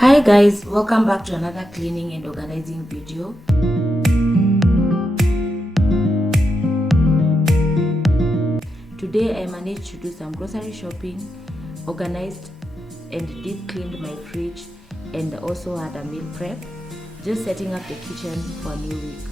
Hi guys, welcome back to another cleaning and organizing video. Today I managed to do some grocery shopping, organized and deep cleaned my fridge, and also had a meal prep, just setting up the kitchen for a new week.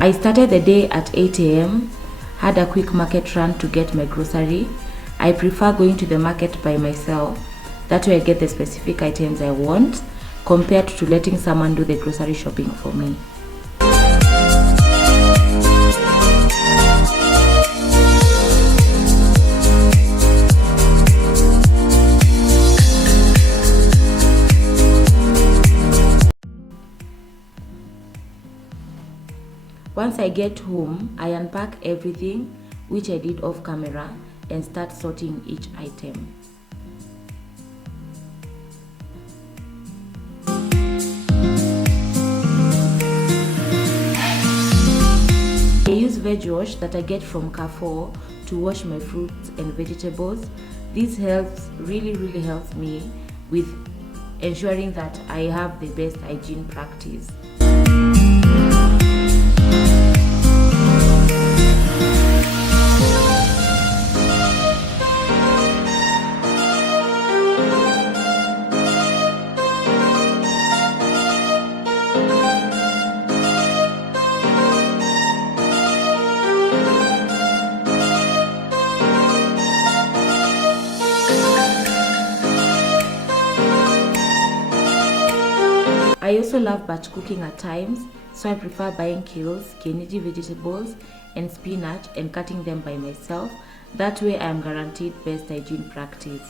I started the day at 8 a.m, had a quick market run to get my grocery. I prefer going to the market by myself, that way I get the specific items I want, compared to letting someone do the grocery shopping for me. Once I get home, I unpack everything, which I did off camera, and start sorting each item. I use veg wash that I get from Carrefour to wash my fruits and vegetables. This really helps me with ensuring that I have the best hygiene practice. I also love batch cooking at times, so I prefer buying kales, Kennedy vegetables, and spinach and cutting them by myself. That way I am guaranteed best hygiene practice.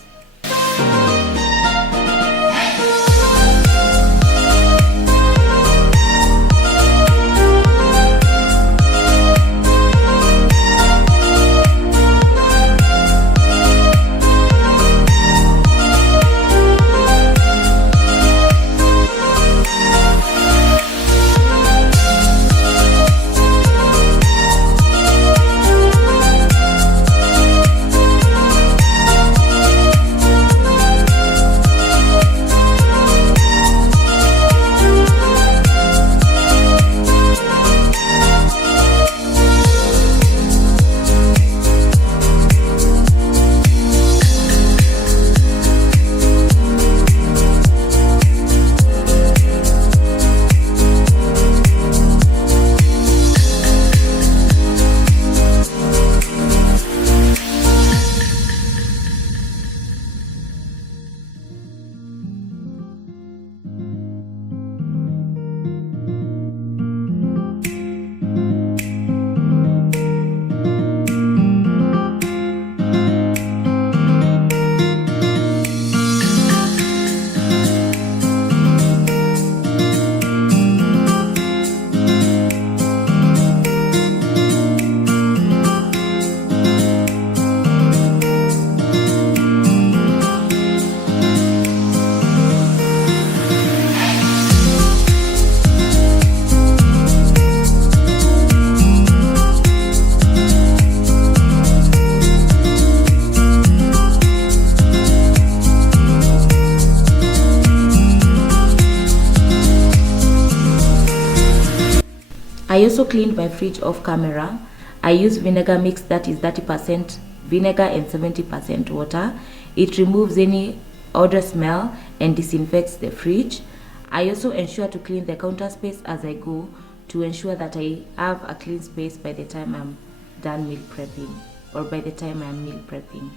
I also cleaned my fridge off camera. I use vinegar mix that is 30% vinegar and 70% water. It removes any odor smell and disinfects the fridge. I also ensure to clean the counter space as I go to ensure that I have a clean space by the time I'm done meal prepping or by the time I'm meal prepping.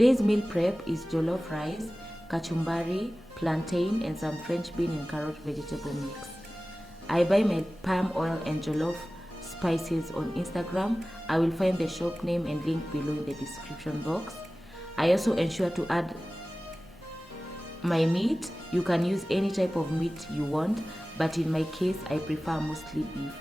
Today's meal prep is jollof rice, kachumbari, plantain, and some French bean and carrot vegetable mix. I buy my palm oil and jollof spices on Instagram. I will find the shop name and link below in the description box. I also ensure to add my meat. You can use any type of meat you want, but in my case, I prefer mostly beef.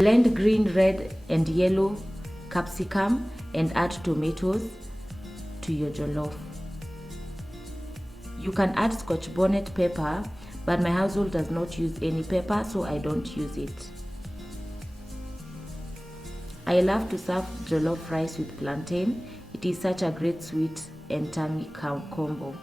Blend green, red, and yellow capsicum and add tomatoes to your jollof. You can add scotch bonnet pepper, but my household does not use any pepper, so I don't use it. I love to serve jollof rice with plantain. It is such a great sweet and tangy combo.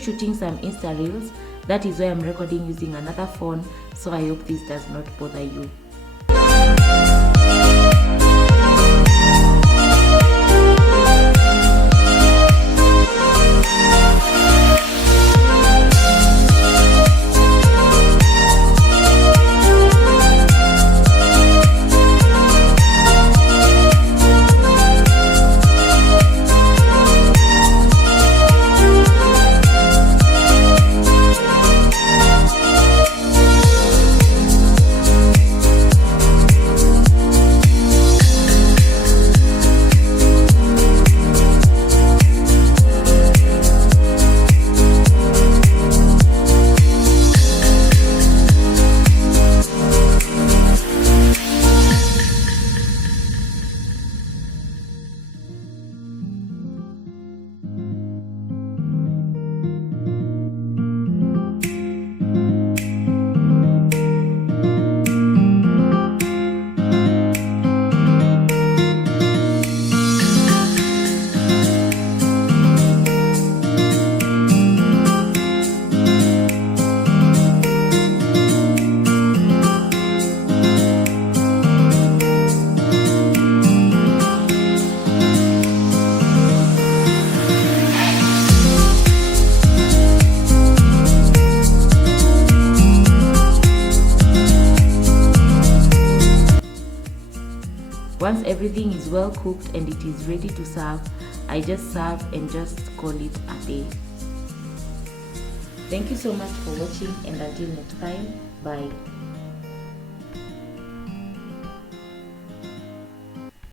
shooting some Insta reels. That is why I'm recording using another phone, so I hope this does not bother you. Once everything is well cooked and it is ready to serve, I just serve and just call it a day. Thank you so much for watching, and until next time, bye.